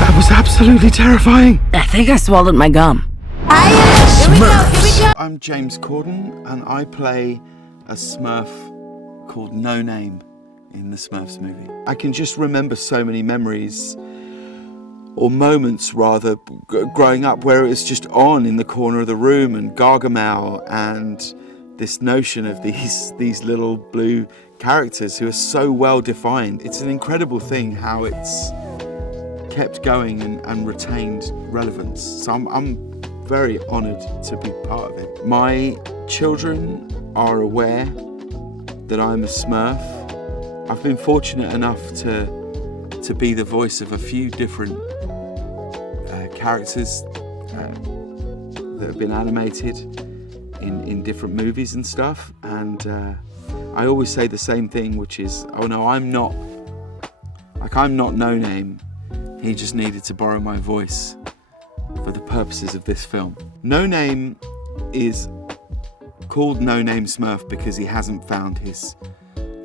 That was absolutely terrifying. I think I swallowed my gum. Smurfs. I'm James Cordon, and I play a Smurf called No Name in the Smurfs movie. I can just remember so many memories, or moments rather, growing up where it was just on in the corner of the room, and Gargamel, and this notion of these little blue characters who are so well defined. It's an incredible thing how it's kept going and retained relevance. So I'm very honoured to be part of it. My children are aware that I'm a Smurf. I've been fortunate enough to be the voice of a few different characters that have been animated in different movies and stuff, and I always say the same thing, which is, oh no, I'm not No Name. He just needed to borrow my voice for the purposes of this film. No Name is called No Name Smurf because he hasn't found his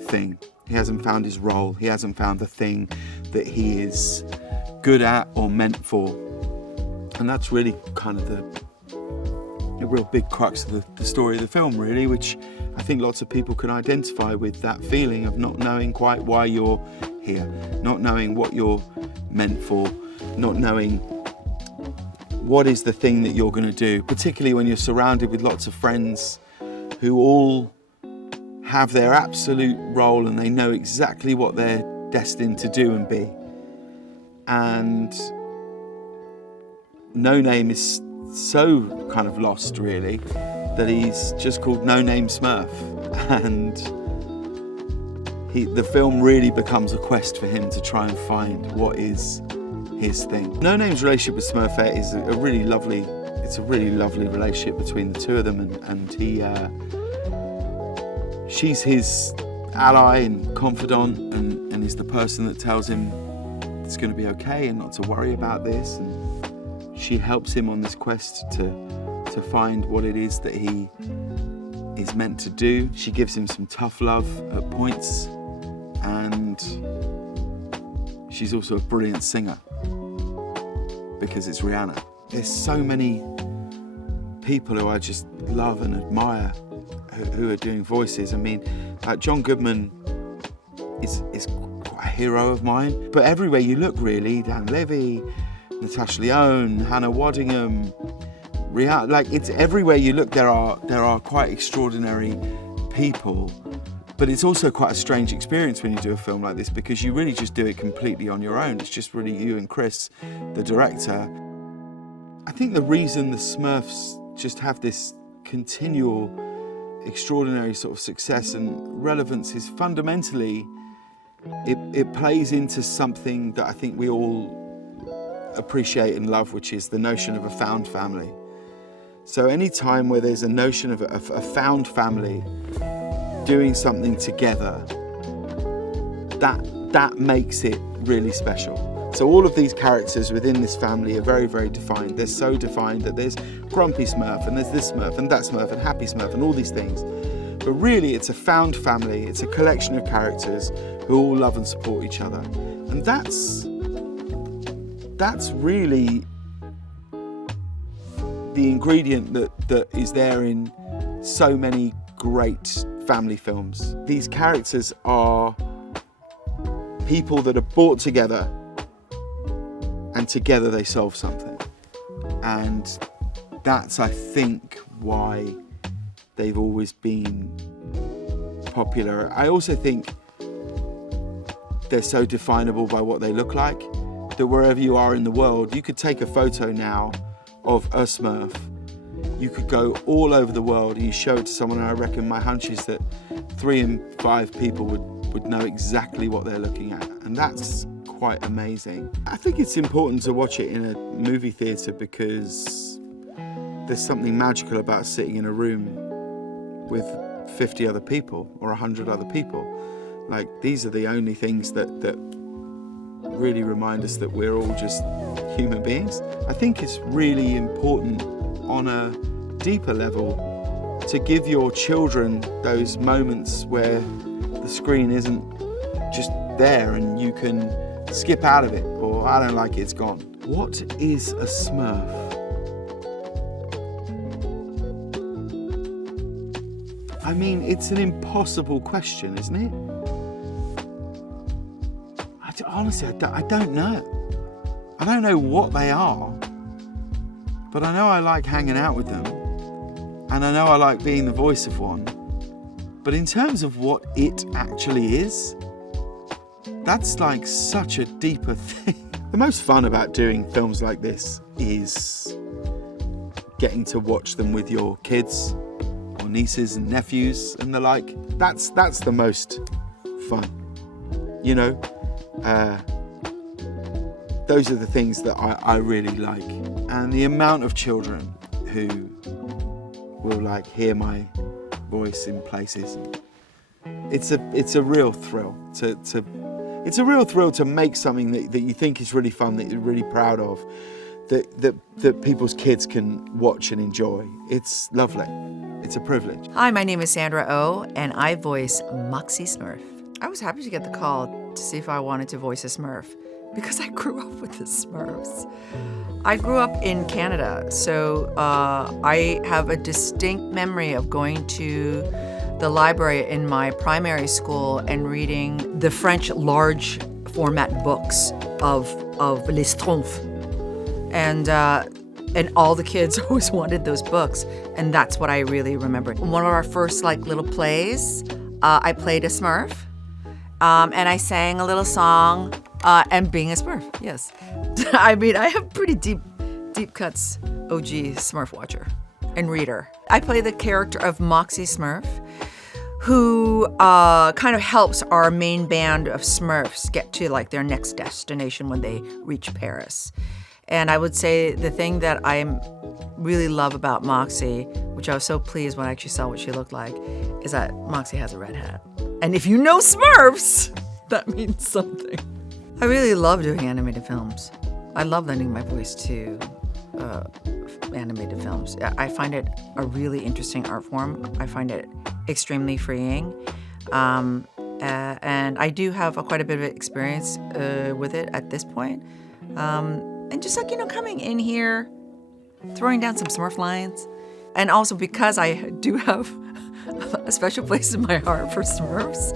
thing. He hasn't found his role. He hasn't found the thing that he is good at or meant for. And that's really kind of the real big crux of the story of the film, really, which I think lots of people can identify with, that feeling of not knowing quite why you're here, not knowing what you're meant for, not knowing what is the thing that you're going to do, particularly when you're surrounded with lots of friends who all have their absolute role and they know exactly what they're destined to do and be. And No Name is so kind of lost, really, that he's just called No Name Smurf, and the film really becomes a quest for him to try and find what is his thing. No Name's relationship with Smurfette is a really lovely relationship between the two of them, and she's his ally and confidant, and is the person that tells him it's going to be okay and not to worry about this, and she helps him on this quest to find what it is that he is meant to do. She gives him some tough love at points, and she's also a brilliant singer because it's Rihanna. There's so many people who I just love and admire who are doing voices. I mean, John Goodman is quite a hero of mine, but everywhere you look, really, Dan Levy, Natasha Leon, Hannah Waddingham, Rihanna, like, it's everywhere you look, there are quite extraordinary people, but it's also quite a strange experience when you do a film like this, because you really just do it completely on your own. It's just really you and Chris, the director. I think the reason the Smurfs just have this continual, extraordinary sort of success and relevance is fundamentally, it plays into something that I think we all appreciate and love, which is the notion of a found family. So any time where there's a notion of a found family doing something together, that makes it really special. So all of these characters within this family are very, very defined. They're so defined that there's Grumpy Smurf, and there's this Smurf, and that Smurf, and Happy Smurf, and all these things. But really, it's a found family. It's a collection of characters who all love and support each other. And that's really the ingredient that is there in so many great family films. These characters are people that are brought together, and together they solve something. And that's, I think, why they've always been popular. I also think they're so definable by what they look like, that wherever you are in the world, you could take a photo now of a Smurf. You could go all over the world and you show it to someone, and I reckon my hunch is that 3 in 5 people would know exactly what they're looking at. And that's quite amazing. I think it's important to watch it in a movie theatre because there's something magical about sitting in a room with 50 other people or 100 other people. Like, these are the only things that really remind us that we're all just human beings. I think it's really important on a deeper level to give your children those moments where the screen isn't just there and you can skip out of it, or I don't like it, it's gone. What is a Smurf? I mean, it's an impossible question, isn't it? Honestly, I don't know. I don't know what they are, but I know I like hanging out with them, and I know I like being the voice of one. But in terms of what it actually is, that's like such a deeper thing. The most fun about doing films like this is getting to watch them with your kids or nieces and nephews and the like. That's the most fun, you know? Those are the things that I really like. And the amount of children who will like hear my voice in places, it's a real thrill it's a real thrill to make something that you think is really fun, that you're really proud of, that people's kids can watch and enjoy. It's lovely. It's a privilege. Hi, my name is Sandra Oh, and I voice Moxie Smurf. I was happy to get the call to see if I wanted to voice a Smurf because I grew up with the Smurfs. I grew up in Canada, so I have a distinct memory of going to the library in my primary school and reading the French large format books of Les Schtroumpfs. And all the kids always wanted those books, and that's what I really remember. One of our first little plays, I played a Smurf, and I sang a little song, and being a Smurf, yes. I mean, I have pretty deep cuts OG Smurf watcher and reader. I play the character of Moxie Smurf, who kind of helps our main band of Smurfs get to their next destination when they reach Paris. And I would say the thing that I really love about Moxie, which I was so pleased when I actually saw what she looked like, is that Moxie has a red hat. And if you know Smurfs, that means something. I really love doing animated films. I love lending my voice to animated films. I find it a really interesting art form. I find it extremely freeing. And I do have quite a bit of experience with it at this point. And just coming in here, throwing down some Smurf lines. And also because I do have a special place in my heart for Smurfs,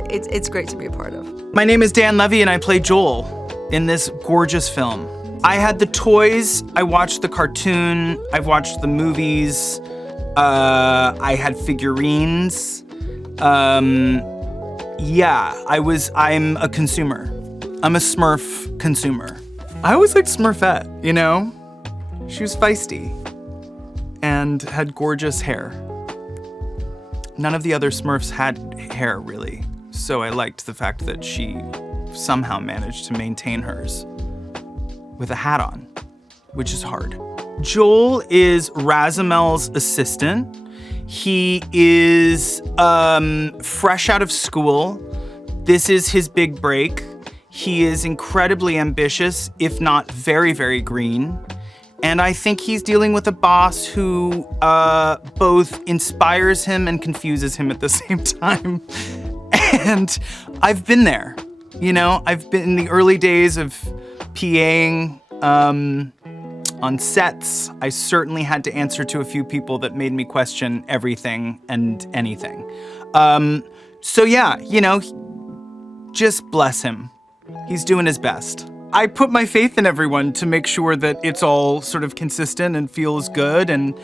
it's great to be a part of. My name is Dan Levy and I play Joel in this gorgeous film. I had the toys, I watched the cartoon, I've watched the movies, I had figurines. I'm a consumer. I'm a Smurf consumer. I always liked Smurfette, you know? She was feisty and had gorgeous hair. None of the other Smurfs had hair, really, so I liked the fact that she somehow managed to maintain hers with a hat on, which is hard. Joel is Razimel's assistant. He is fresh out of school. This is his big break. He is incredibly ambitious, if not very, very green. And I think he's dealing with a boss who both inspires him and confuses him at the same time. And I've been there, you know? I've been in the early days of PAing on sets. I certainly had to answer to a few people that made me question everything and anything. Just bless him. He's doing his best. I put my faith in everyone to make sure that it's all sort of consistent and feels good. And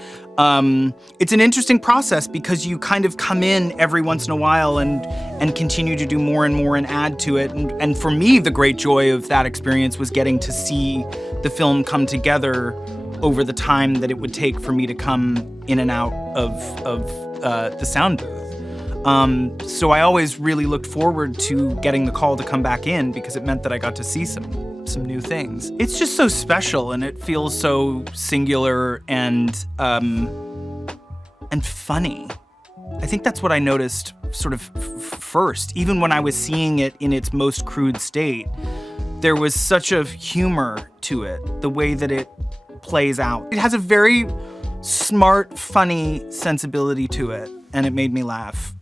it's an interesting process because you kind of come in every once in a while and continue to do more and more and add to it. And for me, the great joy of that experience was getting to see the film come together over the time that it would take for me to come in and out of the sound booth. So I always really looked forward to getting the call to come back in because it meant that I got to see some some new things. It's just so special, and it feels so singular and funny. I think that's what I noticed sort of first. Even when I was seeing it in its most crude state, there was such a humor to it, the way that it plays out. It has a very smart, funny sensibility to it, and it made me laugh.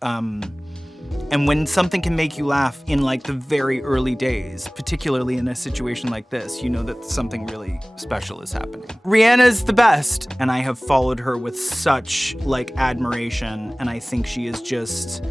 And when something can make you laugh in like the very early days, particularly in a situation like this, you know that something really special is happening. Rihanna's the best, and I have followed her with such like admiration, and I think she is just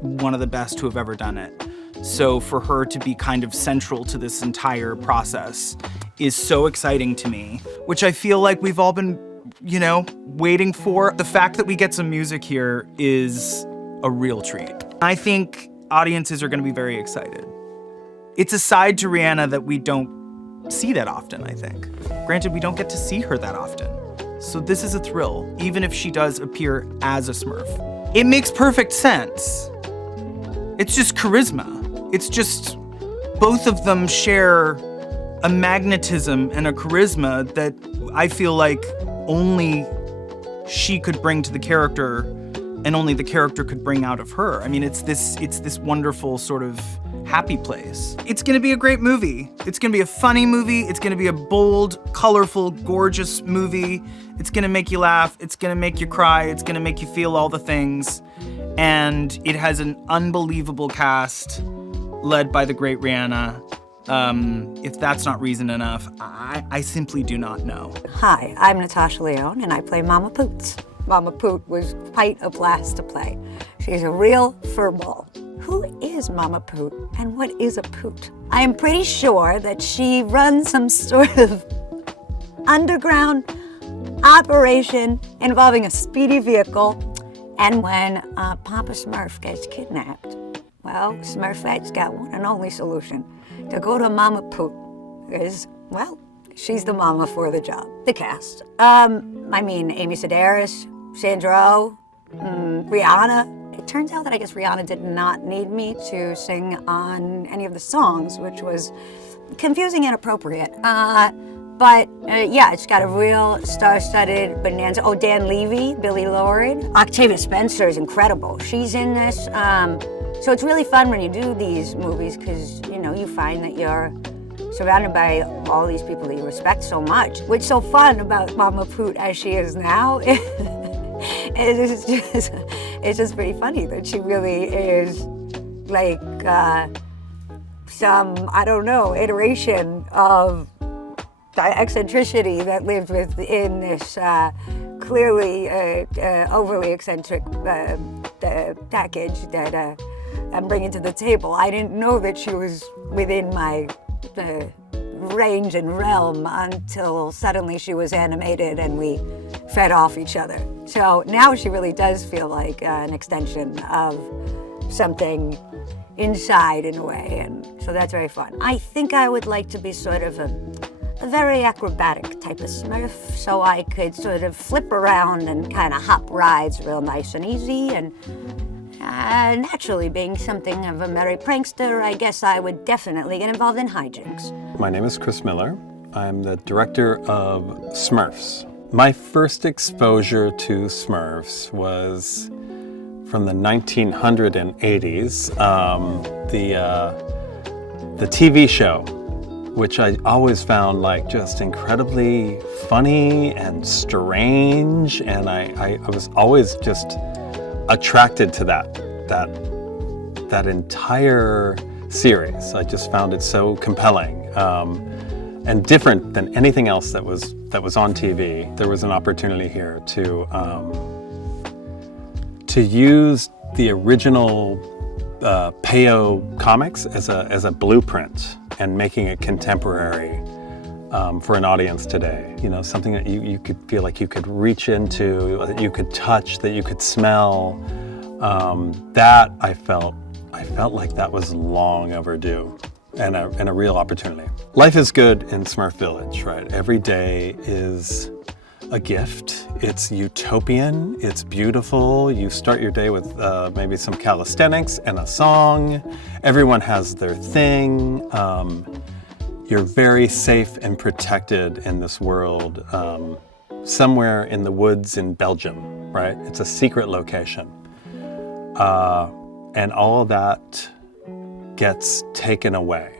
one of the best who have ever done it. So for her to be kind of central to this entire process is so exciting to me, which I feel like we've all been, you know, waiting for. The fact that we get some music here is a real treat. I think audiences are going to be very excited. It's a side to Rihanna that we don't see that often, I think. Granted, we don't get to see her that often. So this is a thrill, even if she does appear as a Smurf. It makes perfect sense. It's just charisma. It's just both of them share a magnetism and a charisma that I feel like only she could bring to the character and only the character could bring out of her. I mean, it's this wonderful sort of happy place. It's gonna be a great movie. It's gonna be a funny movie. It's gonna be a bold, colorful, gorgeous movie. It's gonna make you laugh. It's gonna make you cry. It's gonna make you feel all the things. And it has an unbelievable cast led by the great Rihanna. If that's not reason enough, I simply do not know. Hi, I'm Natasha Leon, and I play Mama Poots. Mama Poot was quite a blast to play. She's a real furball. Who is Mama Poot, and what is a poot? I am pretty sure that she runs some sort of underground operation involving a speedy vehicle, and when Papa Smurf gets kidnapped, well, Smurfette's got one and only solution, to go to Mama Poot, because, well, she's the mama for the job. The cast. Amy Sedaris, Sandra Oh, Rihanna. It turns out that I guess Rihanna did not need me to sing on any of the songs, which was confusing and appropriate. But it's got a real star-studded bonanza. Oh, Dan Levy, Billy Lord. Octavia Spencer is incredible. She's in this. So it's really fun when you do these movies because, you know, you find that you're surrounded by all these people that you respect so much. What's so fun about Mama Poot as she is now it's just pretty funny that she really is like some, I don't know, iteration of the eccentricity that lived within this clearly overly eccentric package that I'm bringing to the table. I didn't know that she was within my range and realm until suddenly she was animated and we fed off each other. So now she really does feel like an extension of something inside in a way, and so that's very fun. I think I would like to be sort of a very acrobatic type of Smurf, so I could sort of flip around and kind of hop rides real nice and easy, and naturally being something of a merry prankster, I guess I would definitely get involved in hijinks. My name is Chris Miller. I'm the director of Smurfs. My first exposure to Smurfs was from the 1980s, the TV show, which I always found like just incredibly funny and strange, and I was always just attracted to that entire series. I just found it so compelling and different than anything else that was on TV. There was an opportunity here to use the original Peyo comics as a blueprint and making it contemporary for an audience today. You know, something that you could feel like you could reach into, that you could touch, that you could smell. That I felt like that was long overdue and a real opportunity. Life is good in Smurf Village, right? Every day is a gift. It's utopian, it's beautiful. You start your day with maybe some calisthenics and a song. Everyone has their thing. you're very safe and protected in this world, somewhere in the woods in Belgium, right? It's a secret location. And all of that gets taken away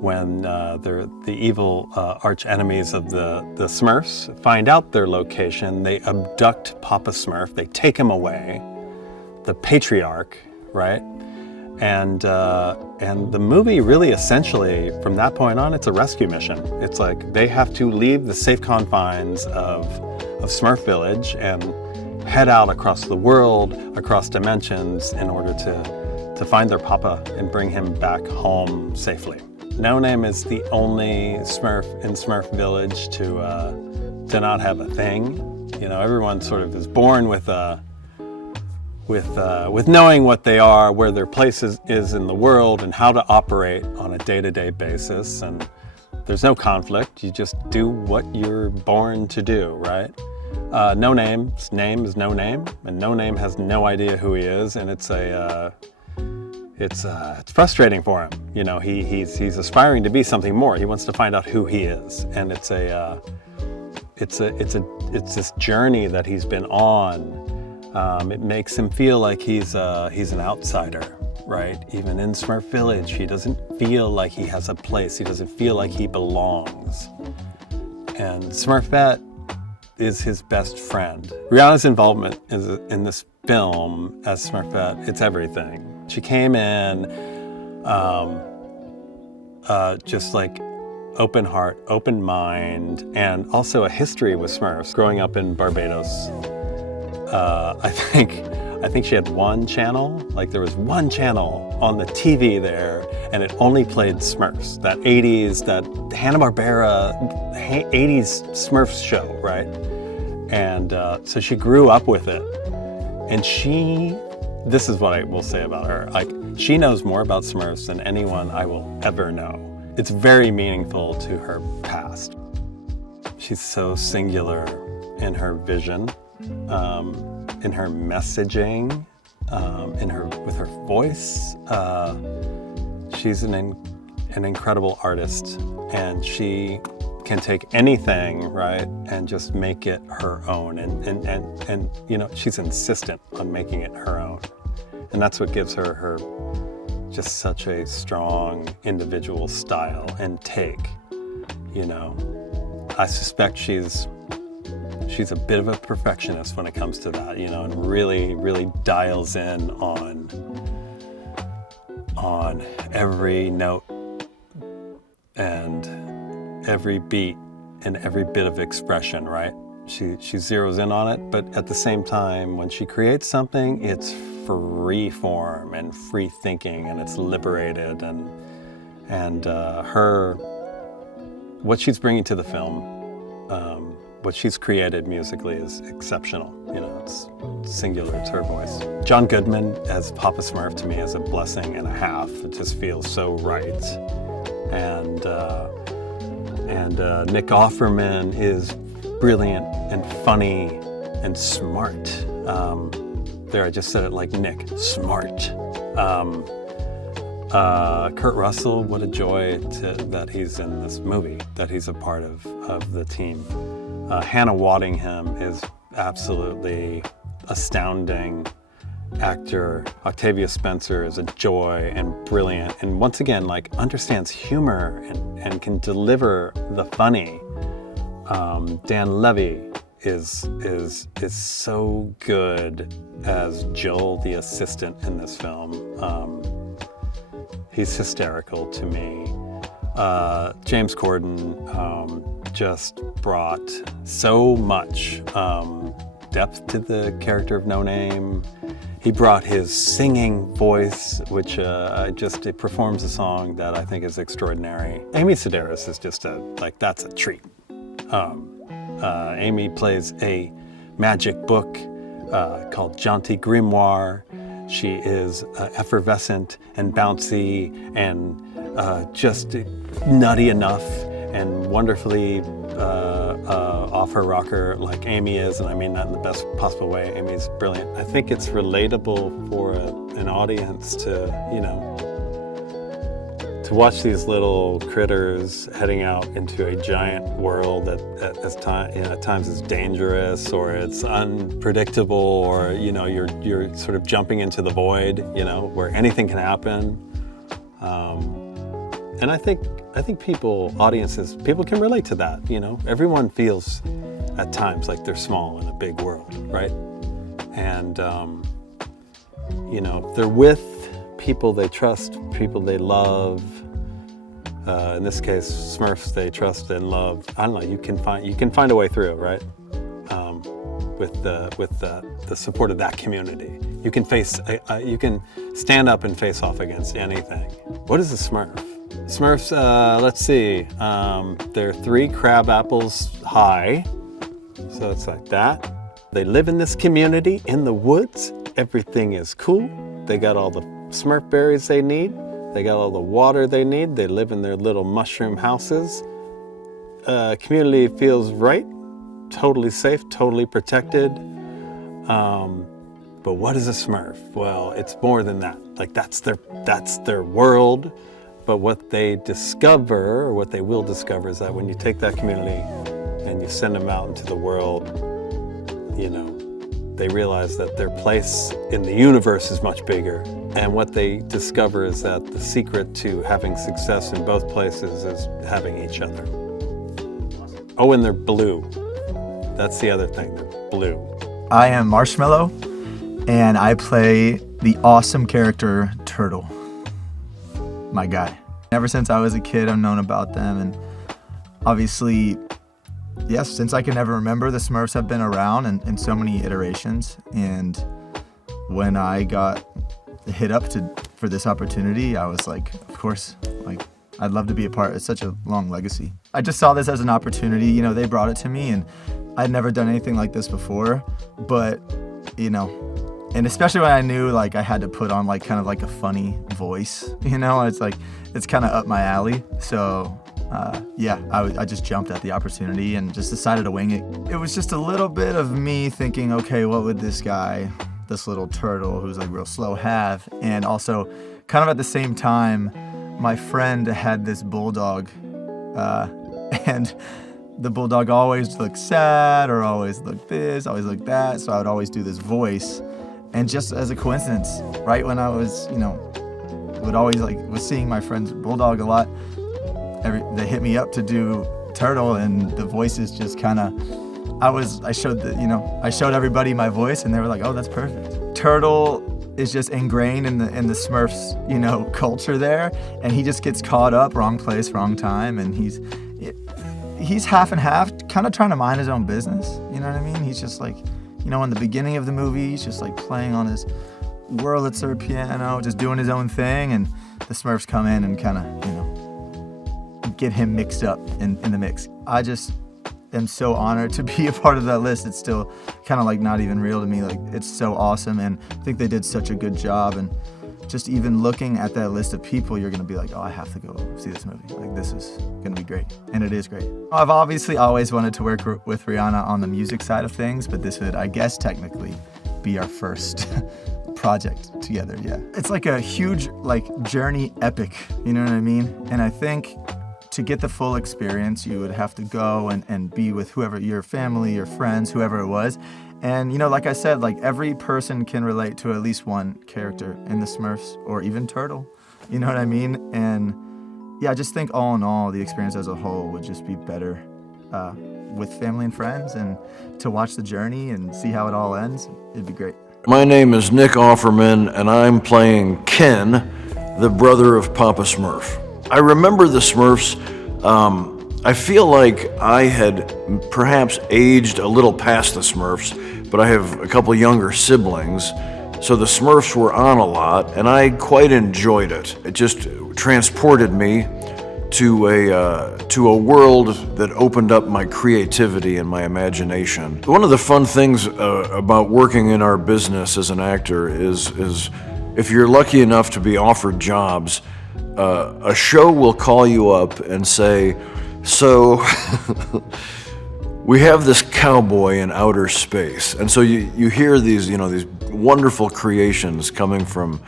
when the evil arch enemies of the Smurfs find out their location. They abduct Papa Smurf, they take him away, the patriarch, right? And the movie really essentially, from that point on, it's a rescue mission. It's like they have to leave the safe confines of Smurf Village and head out across the world, across dimensions, in order to find their papa and bring him back home safely. No Name is the only Smurf in Smurf Village to not have a thing. You know, everyone sort of is born with knowing what they are, where their place is in the world, and how to operate on a day-to-day basis. And there's no conflict. You just do what you're born to do, right? No Name's name is No Name, and No Name has no idea who he is, and it's frustrating for him. You know, he's aspiring to be something more. He wants to find out who he is, and it's this journey that he's been on. It makes him feel like he's an outsider, right? Even in Smurf Village, he doesn't feel like he has a place. He doesn't feel like he belongs. And Smurfette is his best friend. Rihanna's involvement in this film as Smurfette, it's everything. She came in just like open heart, open mind, and also a history with Smurfs. Growing up in Barbados, I think she had one channel. Like there was one channel on the TV there, and it only played Smurfs. That 80s, that Hanna-Barbera 80s Smurfs show, right? And so she grew up with it. And this is what I will say about her. Like, she knows more about Smurfs than anyone I will ever know. It's very meaningful to her past. She's so singular in her vision, in her messaging, with her voice. She's an incredible artist, and she can take anything, right, and just make it her own. And you know, she's insistent on making it her own. And that's what gives her just such a strong individual style and take, you know. I suspect she's a bit of a perfectionist when it comes to that, you know, and really, really dials in on every note and every beat and every bit of expression, right? She zeroes in on it, but at the same time, when she creates something, it's free form and free thinking, and it's liberated, and what she's bringing to the film, what she's created musically is exceptional. You know, it's singular, it's her voice. John Goodman as Papa Smurf to me is a blessing and a half. It just feels so right. And Nick Offerman is brilliant and funny and smart. There, I just said it like Nick, smart. Kurt Russell, what a joy that he's in this movie, that he's a part of the team. Hannah Waddingham is absolutely astounding actor. Octavia Spencer is a joy and brilliant, and once again, like, understands humor and can deliver the funny. Dan Levy is so good as Joel, the assistant in this film. He's hysterical to me. James Cordon just brought so much depth to the character of No Name. He brought his singing voice, which it performs a song that I think is extraordinary. Amy Sedaris is just that's a treat. Amy plays a magic book called Jaunty Grimoire. She is effervescent and bouncy and just nutty enough and wonderfully off her rocker like Amy is, and I mean that in the best possible way. Amy's brilliant. I think it's relatable for an audience to to watch these little critters heading out into a giant world that at times is dangerous, or it's unpredictable, or you're sort of jumping into the void, where anything can happen. And I think audiences can relate to that. Everyone feels at times like they're small in a big world, right? And they're with people they trust, people they love. In this case, Smurfs they trust and love. I don't know. You can find a way through, right? With the support of that community, you can stand up and face off against anything. What is a Smurf? Smurfs, let's see. They're 3 crab apples high, so it's like that. They live in this community in the woods. Everything is cool. They got all the Smurf berries they need. They got all the water they need. They live in their little mushroom houses. Community feels right, totally safe, totally protected. But what is a Smurf? Well, it's more than that. Like that's their world. But what they discover, or what they will discover, is that when you take that community and you send them out into the world, they realize that their place in the universe is much bigger. And what they discover is that the secret to having success in both places is having each other. Oh, and they're blue. That's the other thing, they're blue. I am Marshmallow, and I play the awesome character Turtle. My guy. Ever since I was a kid, I've known about them, and obviously, yes, since I can never remember, the Smurfs have been around in so many iterations. And when I got hit up for this opportunity, I was like, of course, I'd love to be a part. It's such a long legacy. I just saw this as an opportunity. They brought it to me, and I'd never done anything like this before. But, and especially when I knew I had to put on kind of a funny voice, it's kind of up my alley. So I just jumped at the opportunity and just decided to wing it. It was just a little bit of me thinking, okay, what would this little turtle who's real slow have? And also kind of at the same time, my friend had this bulldog, and the bulldog always looked sad, or always looked this, always looked that. So I would always do this voice. And just as a coincidence, right when I was, was seeing my friend's bulldog a lot, they hit me up to do Turtle, and the voices just kind of, I showed everybody my voice, and they were like, oh, that's perfect. Turtle is just ingrained in the Smurfs, culture there, and he just gets caught up, wrong place, wrong time, and he's half and half, kind of trying to mind his own business, you know what I mean? He's just in the beginning of the movie, he's just playing on his Wurlitzer piano, just doing his own thing, and the Smurfs come in and kind of, get him mixed up in the mix. I just am so honored to be a part of that list. It's still kind of not even real to me. It's so awesome, and I think they did such a good job. And just even looking at that list of people, you're gonna be like, oh, I have to go see this movie. This is gonna be great, and it is great. I've obviously always wanted to work with Rihanna on the music side of things, but this would, I guess, technically be our first project together. Yeah, it's a huge journey epic. You know what I mean? And I think to get the full experience, you would have to go and be with whoever, your family, your friends, whoever it was. And, like I said, every person can relate to at least one character in the Smurfs, or even Turtle. You know what I mean? And yeah, I just think all in all, the experience as a whole would just be better with family and friends, and to watch the journey and see how it all ends, it'd be great. My name is Nick Offerman, and I'm playing Ken, the brother of Papa Smurf. I remember the Smurfs. I feel like I had perhaps aged a little past the Smurfs, but I have a couple younger siblings, so the Smurfs were on a lot, and I quite enjoyed it. It just transported me to a world that opened up my creativity and my imagination. One of the fun things about working in our business as an actor is if you're lucky enough to be offered jobs, a show will call you up and say, so we have this cowboy in outer space. And so you hear these wonderful creations coming from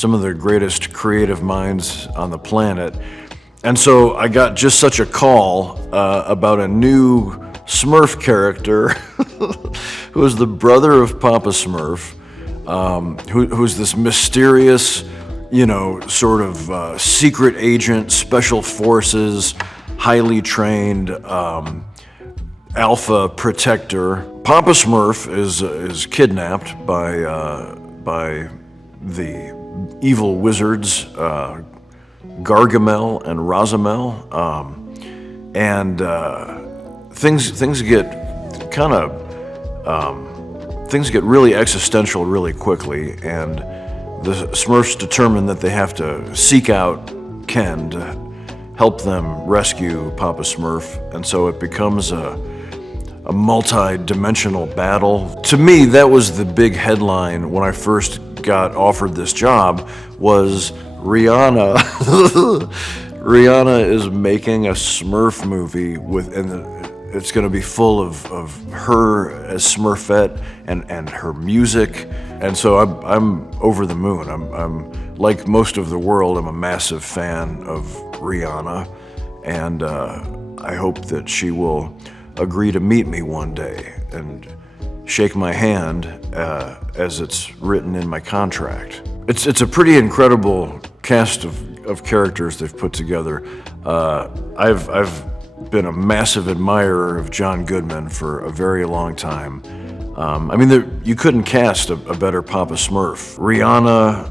some of the greatest creative minds on the planet. And so I got just such a call about a new Smurf character who is the brother of Papa Smurf, who's this mysterious, sort of secret agent, special forces, highly trained alpha protector. Papa Smurf is kidnapped by the evil wizards Gargamel and Rosamel, and things get really existential really quickly, and the Smurfs determine that they have to seek out Ken to help them rescue Papa Smurf, and so it becomes a multi-dimensional battle. To me, that was the big headline when I first got offered this job, was Rihanna. Rihanna is making a Smurf movie it's going to be full of her as Smurfette and her music, and so I'm over the moon. I'm like most of the world. I'm a massive fan of Rihanna, and I hope that she will agree to meet me one day and shake my hand as it's written in my contract. It's a pretty incredible cast of characters they've put together. I've been a massive admirer of John Goodman for a very long time. You couldn't cast a better Papa Smurf. Rihanna,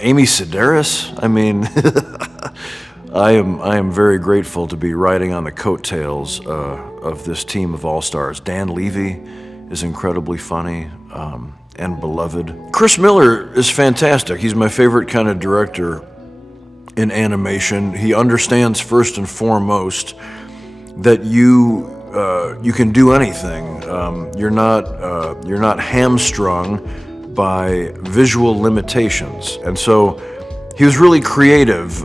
Amy Sedaris. I am very grateful to be riding on the coattails of this team of all-stars. Dan Levy is incredibly funny and beloved. Chris Miller is fantastic. He's my favorite kind of director in animation. He understands first and foremost that you can do anything. You're not hamstrung by visual limitations, and so he was really creative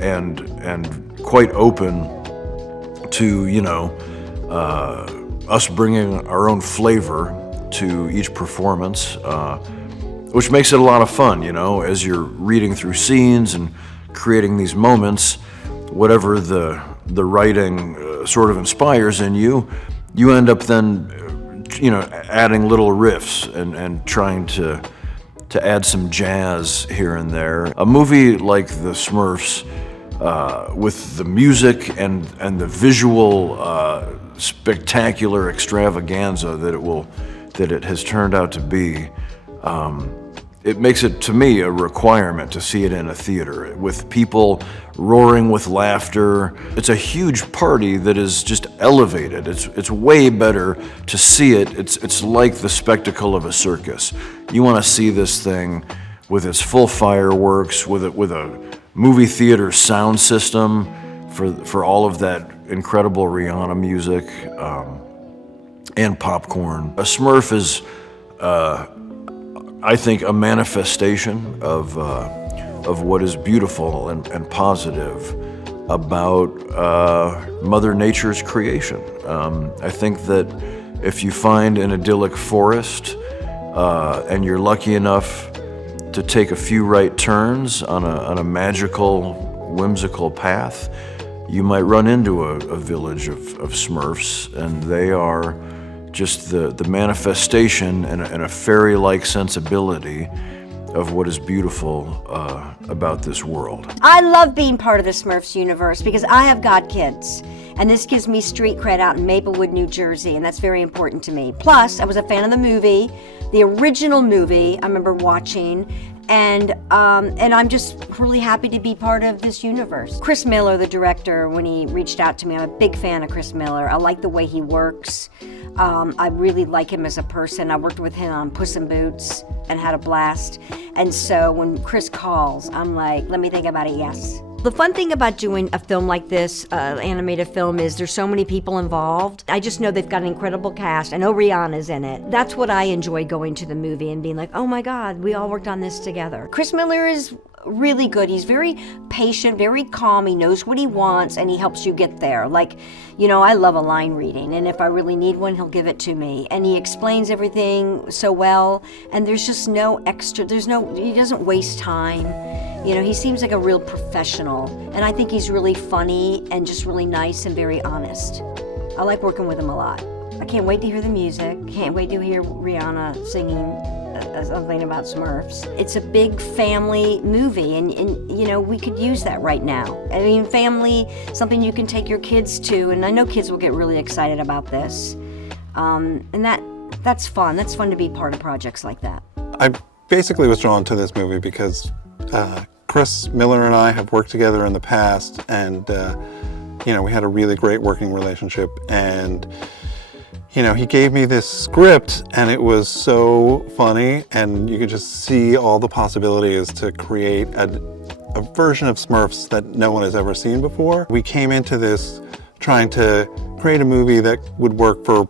and quite open to us bringing our own flavor to each performance, which makes it a lot of fun. As you're reading through scenes and creating these moments, whatever the writing sort of inspires in you, you end up then adding little riffs and trying to add some jazz here and there. A movie like The Smurfs, with the music and the visual spectacular extravaganza that it has turned out to be, it makes it, to me, a requirement to see it in a theater with people roaring with laughter. It's a huge party that is just elevated. It's way better to see it. It's like the spectacle of a circus. You want to see this thing with its full fireworks, with a movie theater sound system for all of that incredible Rihanna music, and popcorn. A Smurf is, I think, a manifestation of what is beautiful and positive about Mother Nature's creation. I think that if you find an idyllic forest and you're lucky enough to take a few right turns on a magical, whimsical path, you might run into a village of Smurfs, and they are just the manifestation and a fairy-like sensibility of what is beautiful about this world. I love being part of the Smurfs universe because I have godkids, and this gives me street cred out in Maplewood, New Jersey, and that's very important to me. Plus, I was a fan of the movie, the original movie I remember watching, and I'm just really happy to be part of this universe. Chris Miller, the director, when he reached out to me, I'm a big fan of Chris Miller. I like the way he works. I really like him as a person. I worked with him on Puss in Boots and had a blast. And so when Chris calls, I'm like, let me think about it, yes. The fun thing about doing a film like this, animated film, is there's so many people involved. I just know they've got an incredible cast. I know Rihanna's in it. That's what I enjoy going to the movie and being like, oh my God, we all worked on this together. Chris Miller is really good. He's very patient, very calm. He knows what he wants, and he helps you get there. Like, I love a line reading, and if I really need one, he'll give it to me. And he explains everything so well, and there's just no extra, he doesn't waste time. He seems like a real professional, and I think he's really funny and just really nice and very honest. I like working with him a lot. I can't wait to hear the music. Can't wait to hear Rihanna singing something about Smurfs. It's a big family movie, and we could use that right now. I mean, family, something you can take your kids to, and I know kids will get really excited about this. And that's fun. That's fun to be part of projects like that. I basically was drawn to this movie because Chris Miller and I have worked together in the past, and we had a really great working relationship, and he gave me this script, and it was so funny, and you could just see all the possibilities to create a version of Smurfs that no one has ever seen before. We came into this trying to create a movie that would work for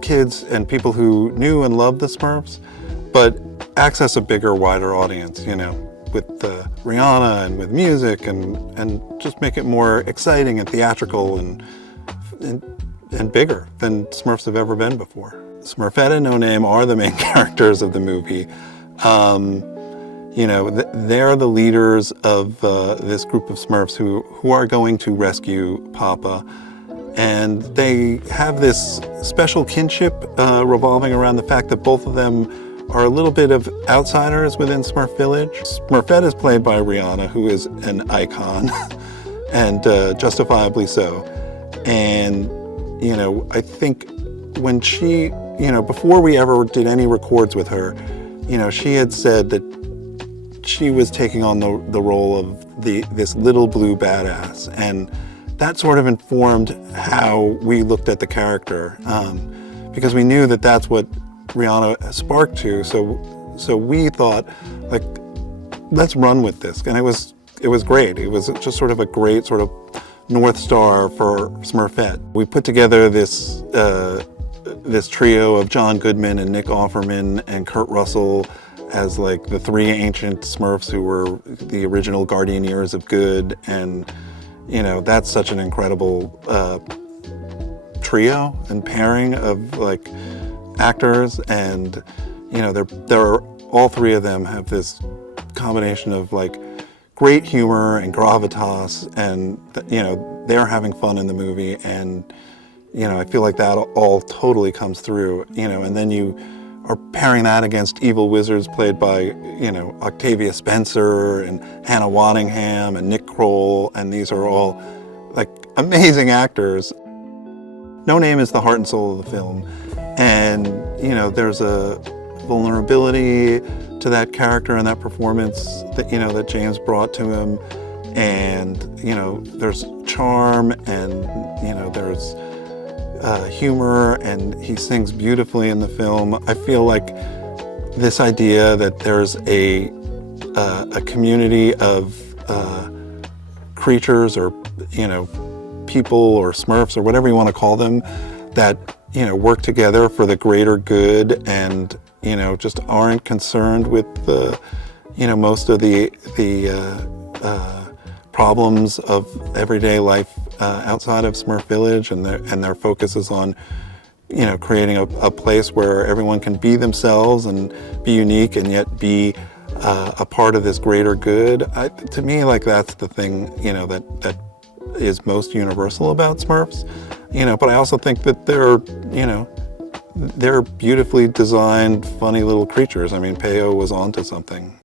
kids and people who knew and loved the Smurfs, but access a bigger, wider audience, with Rihanna and with music, and just make it more exciting and theatrical and bigger than Smurfs have ever been before. Smurfette and No Name are the main characters of the movie. They're the leaders of this group of Smurfs who are going to rescue Papa. And they have this special kinship revolving around the fact that both of them are a little bit of outsiders within Smurf Village. Smurfette is played by Rihanna, who is an icon, and justifiably so. And I think when she, before we ever did any records with her, she had said that she was taking on the role of this little blue badass. And that sort of informed how we looked at the character, because we knew that that's what Rihanna sparked to. So we thought, like, let's run with this. And it was great. It was just sort of a great sort of North Star for Smurfette. We put together this trio of John Goodman and Nick Offerman and Kurt Russell as like the three ancient Smurfs who were the original Guardianeers of Good, and that's such an incredible trio and pairing of like actors, and they're all three of them have this combination of like great humor and gravitas, and they're having fun in the movie, and I feel like that all totally comes through, and then you are pairing that against evil wizards played by Octavia Spencer and Hannah Waddingham and Nick Kroll, and these are all like amazing actors. No Name is the heart and soul of the film, and there's a vulnerability to that character and that performance that James brought to him, and there's charm, and there's humor, and he sings beautifully in the film. I feel like this idea that there's a community of creatures, or people, or Smurfs, or whatever you want to call them, that work together for the greater good, and just aren't concerned with most of the problems of everyday life outside of Smurf Village, and their focus is on creating a place where everyone can be themselves and be unique, and yet be a part of this greater good. To me, like, that's the thing that is most universal about Smurfs. But I also think that they're beautifully designed, funny little creatures. I mean, Peo was onto something.